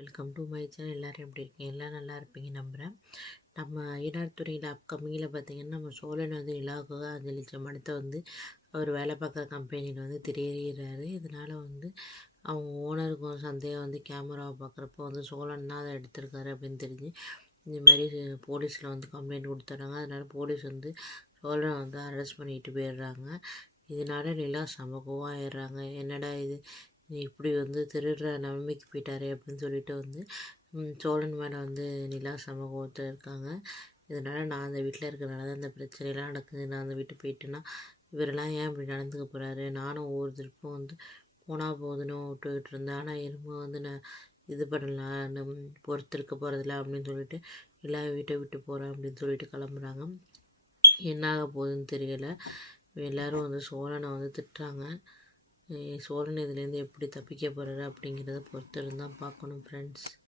Welcome to my channel. எல்லோரும் எப்படி இருக்கீங்க? எல்லாம் நல்லா இருப்பீங்க நம்புகிறேன். நம்ம ஐயனார் அப்கமிங்கில் பார்த்திங்கன்னா, நம்ம சோழன் வந்து நிலாவுக்காக 5,00,000 பணத்தை வந்து அவர் வேலை பார்க்குற கம்பெனியில் வந்து திடீர்றாரு. இதனால் வந்து அவங்க ஓனருக்கும் சந்தேகம் வந்து கேமராவை பார்க்குறப்போ வந்து சோழன் தான் அதை எடுத்திருக்காரு அப்படின்னு தெரிஞ்சு இந்தமாரி போலீஸில் வந்து கம்ப்ளைண்ட் கொடுத்துட்றாங்க. அதனால் போலீஸ் வந்து சோழனை வந்து அரெஸ்ட் பண்ணிட்டு போயிடுறாங்க. இதனால் நிலா செம கோவம் ஆயிடுறாங்க. என்னடா இது இப்படி வந்து திருடுற நிலைமைக்கு போயிட்டாரே அப்படின்னு சொல்லிட்டு வந்து சோழன் மேலே வந்து நிலா செம கோவத்தில் இருக்காங்க. இதனால் நான் அந்த வீட்டில் இருக்கிறனால தான் இந்த பிரச்சனைலாம் நடக்குது. நான் அந்த வீட்டு போயிட்டேன்னா இவரெல்லாம் ஏன் இப்படி நடந்துக்க போகிறாரு? நானும் ஒவ்வொரு திருப்பும் வந்து போனால் போதுன்னு விட்டுக்கிட்டு இருந்தேன். ஆனால் இனிமே வந்து நான் இது பண்ணலாம், பொறுத்திருக்க போகிறதில்ல அப்படின்னு சொல்லிட்டு எல்லா வீட்டை விட்டு போகிறேன் அப்படின்னு சொல்லிட்டு கிளம்புறாங்க. என்ன ஆக போகுதுன்னு தெரியலை. எல்லோரும் வந்து சோழனை வந்து திட்டுறாங்க. சோழன் இதுலேருந்து எப்படி தப்பிக்க போகிறாரு அப்படிங்கிறத பொறுத்து இருந்தால் பார்க்கணும் ஃப்ரெண்ட்ஸ்.